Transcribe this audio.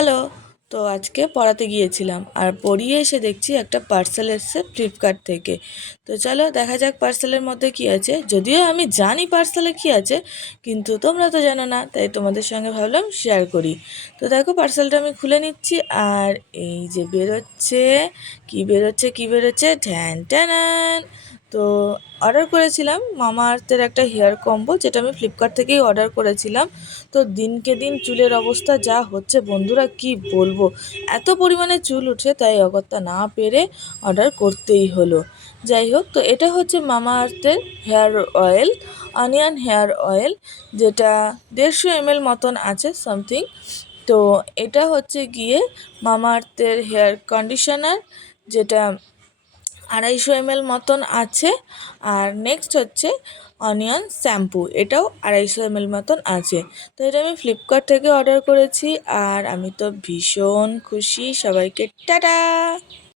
Hello. তো আজকে পড়াতে গিয়েছিলাম আর পড়িয়ে এসে দেখছি একটা পার্সেল এসছে ফ্লিপকার্ট থেকে। তো চলো দেখা যাক পার্সেলের মধ্যে কি আছে। যদিও আমি জানি পার্সেলে কি আছে, কিন্তু তোমরা তো জানো না, তাই তোমাদের সঙ্গে ভাবলাম শেয়ার করি। তো দেখো পার্সেলটা আমি খুলে নিচ্ছি, আর এই যে বেরোচ্ছে, কি বেরোচ্ছে ঠ্যান ট্যানান। তো অর্ডার করেছিলাম মামা আর্থের একটা হেয়ার কম্বো, যেটা আমি ফ্লিপকার্ট থেকেই অর্ডার করেছিলাম। তো দিনকে দিন চুলের অবস্থা যা হচ্ছে বন্ধুরা, কি বলবো, এত পরিমাণে চুল উঠে, তাই অগত্যা না পেরে অর্ডার করতেই হলো। যাই হোক, তো এটা হচ্ছে মামা আর্থের hair oil, onion hair oil, যেটা 150 ml মতন আছে সামথিং। তো এটা হচ্ছে গিয়ে মামা আর্থের হেয়ার কন্ডিশনার, যেটা 250 ml মতন আছে। আর নেক্সট হচ্ছে অনিয়ন শ্যাম্পু, এটাও 250 ml মতন আছে। তো এটা আমি ফ্লিপকার্ট থেকে অর্ডার করেছি, আর আমি তো ভীষণ খুশি। সবাইকে টাটা।